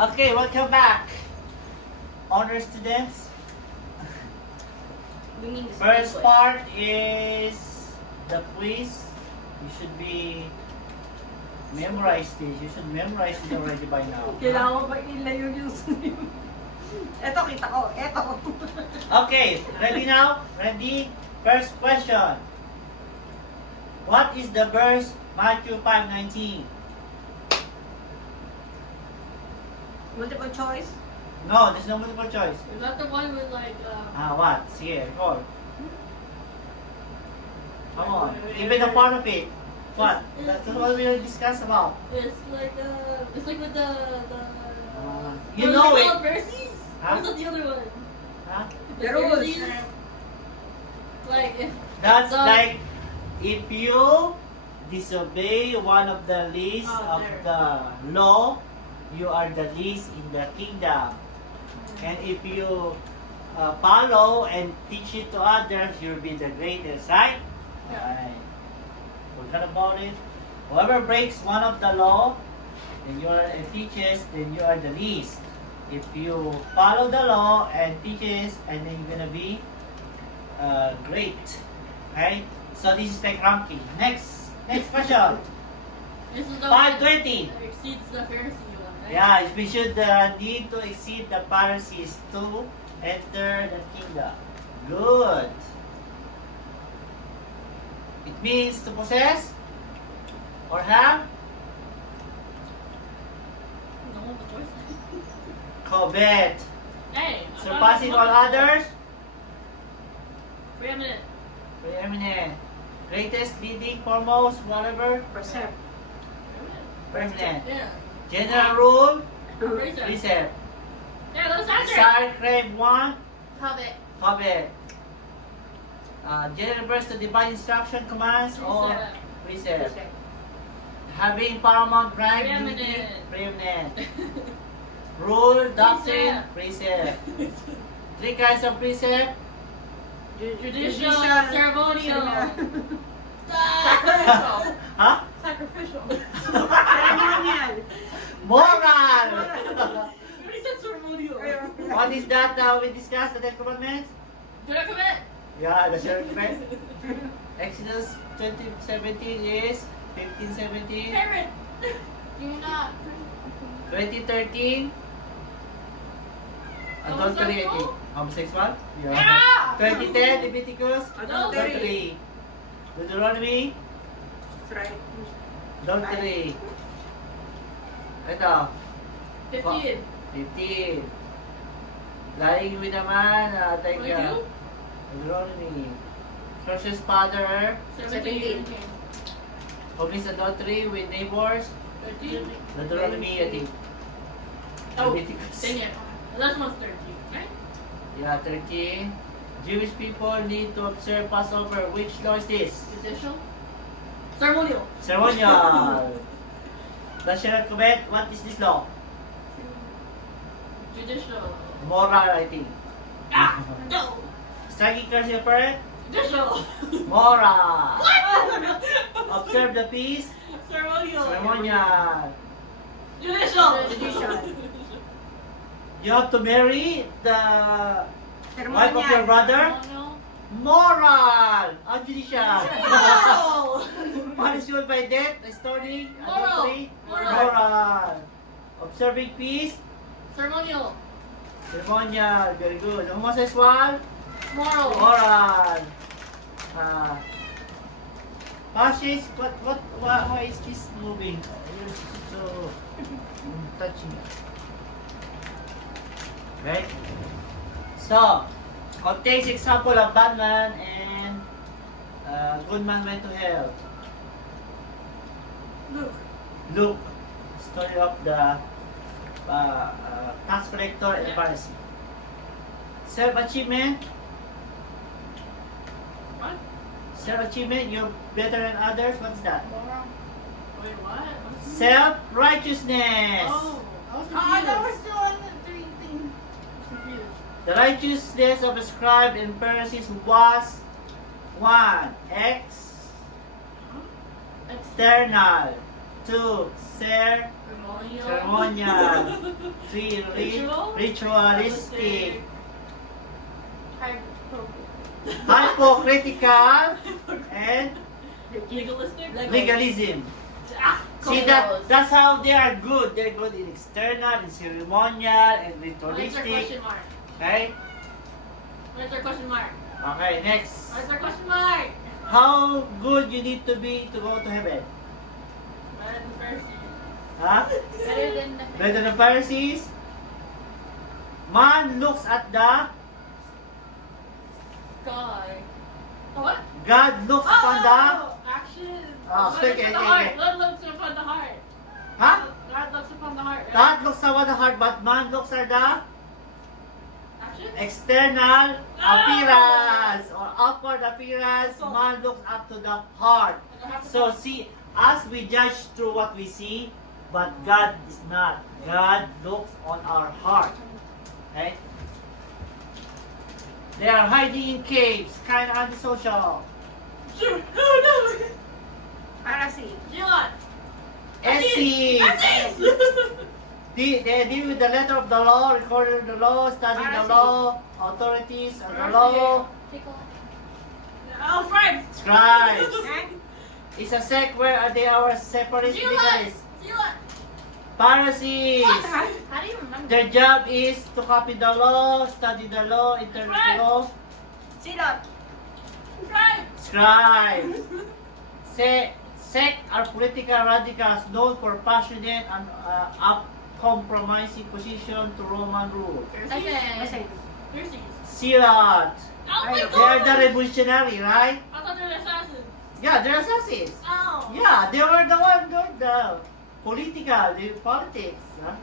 Okay, welcome back, honor students. We mean the First speed part is the quiz. You should be memorize this. You should memorize this already by now. Kailangan ko pa ilayo yung sunod. Eto, kita ko. Eto. Okay, ready now? Ready? First question. What is the verse Matthew 5:19? Multiple choice. No, there's no multiple choice. Is that the one with like What? Sige, record. Come on. Even the part of it. What? That's what we will discuss about. it's like with the You know it. Pharisees? Huh? What's the other one? Huh? The The rules. Pharisees? Like That's The- like if you disobey one of the least of there. the law, you are the least in the kingdom. And if you follow and teach it to others, you'll be the greatest, right? Yeah. Alright. Forget about it. Whoever breaks one of the law, and you are and teaches, then you are the least. If you follow the law and teaches, and then you're gonna be great. Okay? So this is like ranking. Next question. this is the 5:20. one that exceeds the Pharisee one, right? Yeah, we should need to exceed the Pharisees to enter the kingdom. Good. It means to possess or have, No, the choice. covet, Hey, surpassing all others, preeminent. preeminent, greatest, leading, foremost, whatever, Percent. preeminent, Yeah. general rule, Precept. precept, Yeah, let's answer it. desire, crave, want, Covet. covet, general verse to divine instruction, commands, or Precept. precept. Having paramount rank, Preeminent. duty, preeminent. Rule, doctrine, precept. Three kinds of precept. Judicial, ceremonial. Sacrificial. Huh? Sacrificial. Ceremonial. Moral. What is that ceremonial? What is that we discussed, the Ten Commandments? Did I commit? Yeah, the Ten Commandments. Exodus 20:17 is 15:17. Parent. Do not. 20:13. Adultery, I think. Homosexual? Homosexual? Ah! 2010, Leviticus. Adultery. Deuteronomy. That's right. Adultery. Ito. 15. 15. Lying with a man, take 22. Deuteronomy. Curses father, 17. commits adultery with neighbors, 13. Deuteronomy, I think. Oh, Leviticus. dang it. The last one's 13, right? Yeah, 13. Jewish people need to observe Passover. Which law is this? Judicial. Ceremonial. Ceremonial. The Sharat Kuwait, what is this law? Judicial. Moral, I think. Ah! No! Striking curse your parent? Judicial. Moral. What? Observe the peace? Ceremonial. Ceremonial. Judicial. Judicial. You have to marry the wife of your brother? Ceremonial. Moral. Judicial. No! Punishment by death, stoning, Moral. adultery. Moral. Moral. Observing peace? Ceremonial. Ceremonial. Very good. Homosexual? Moral. Moral. Fascist? Why is this moving? You're so touching. Right? So, contains example of bad man and good man went to hell. Look. Luke, story of the tax collector and the Pharisee. Self-achievement. What? Self-achievement, you're better than others. What's that? Moral. Wait, what? Self-righteousness. Oh, I was confused. I know we're still on the three thing. confused. The righteousness of the scribe and Pharisees was 1. External. 2. Ser ceremonial, 3 Ritual? ritualistic, Hypocritical. hypocritical, and Legalistic. legalism. Ah, See that's how they are good. They're good in external, in ceremonial, and Where's their ritualistic. question mark? Okay? Where's their question mark? Okay, next. Where's their question mark? How good you need to be to go to heaven? Better than Pharisees. Huh? Better than the Better than the Pharisees? Man looks at the sky. What? God looks upon the Action. Oh, Lord looks okay, at the okay, heart. okay. Lord looks upon the heart. Huh? God looks upon the heart. Right? God looks upon the heart, but man looks at the Action. external Oh! appearance or outward appearance. Man looks up to the heart. So see, us we judge through what we see, but God is not. God looks on our heart. Okay? They are hiding in caves, kind of antisocial. Sure. Oh no. Pharisee. Gilad. Essenes. Aziz. They deal with the letter of the law, recorded in the law, studying the Pharisee. law, authorities of the law, Oh, friends. scribes. Eh? It's a sect where they are separate Gilad. legalists. Gilad. Pharisees. How do you remember? Their job is to copy the law, study the law, interpret the law. Silot. Friends. Scribes. Sect are political radicals known for passionate and uncompromising position to Roman rule. Listen. Pharisees. Silat. Oh my They are god. the revolutionary, right? I thought they were assassins. Yeah, they're assassins. Oh. Yeah, they were the one doing the politics. Huh?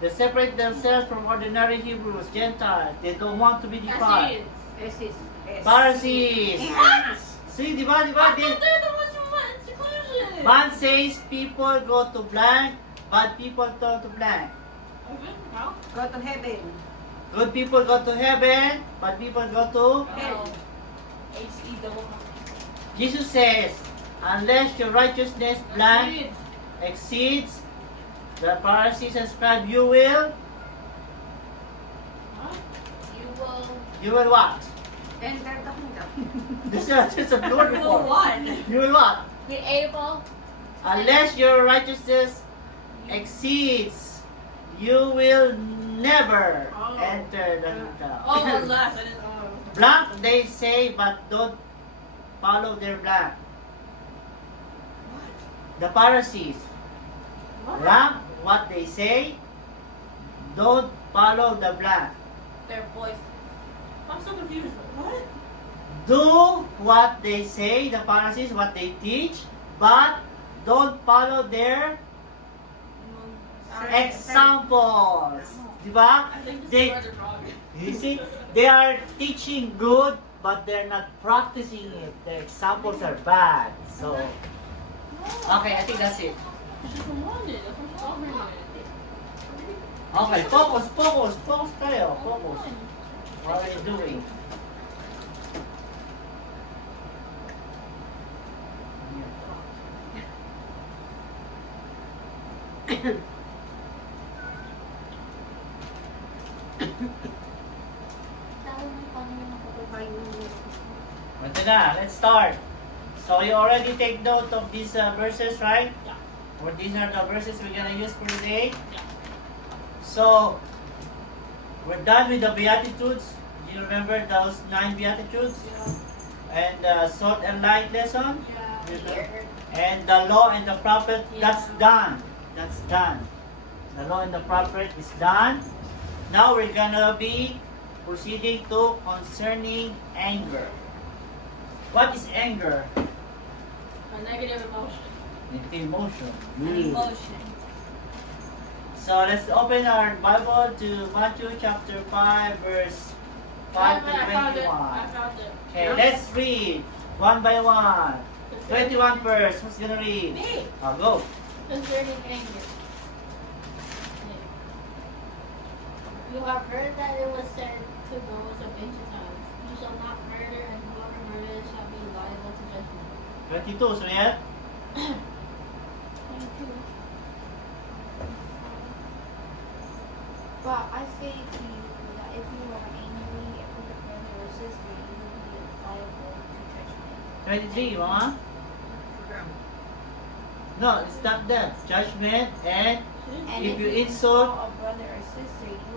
They separate themselves from ordinary Hebrews, Gentiles. They don't want to be defined. Assassins. Yes. Pharisees. What? See, di I ba? thought They, they're the ones who went in seclusion. man says people go to blank, bad people go to blank. Okay, no. Go to heaven. Good people go to heaven, bad people go to... Hell. H-E-double. Jesus says, unless your righteousness blank exceeds the Pharisees and scribes, you will what? Enter the kingdom. This is a word before. What? You will what? Be able. Unless your righteousness exceeds, you will never Oh. enter the kingdom. Oh, unless I didn't know. Blank they say, but don't follow their blank. The Pharisees, What? blank what they say, don't follow the blank. Their voice. I'm so confused. What? Do what they say, the Pharisees, what they teach, but don't follow their examples. Diba? I think this They, is where they're wrong. you see, they are teaching good, but they're not practicing it. The examples are bad. So, okay, I think that's it. She's from London. That's what she's offering me. Okay, focus tayo, focus. What are you doing? Ito na, let's start. So you already take note of these verses, right? Yeah. Or these are the verses we're gonna use for today. Yeah. So we're done with the Beatitudes. Do you remember those 9 Beatitudes? And salt and light lesson? And the law and the prophet, that's done. That's done. The law and the prophet is done. Now we're gonna be proceeding to concerning anger. What is anger? A negative emotion. Negative emotion. Emotion. So let's open our Bible to Matthew chapter 5 verse 5 to I found it. 21. I found it. Okay, let's read one by one. 21 first. Who's gonna read? Me. Go. Concerning anger. You have heard that it was said to those of ancient times, you shall not murder, and whoever murders shall be liable to 22, judgment. so yan? But I say to you that if you are angry with a brother or sister, you will be liable to judgment. 23, Mama? No, stop that. Judgment and And if you insult insult a brother or sister, you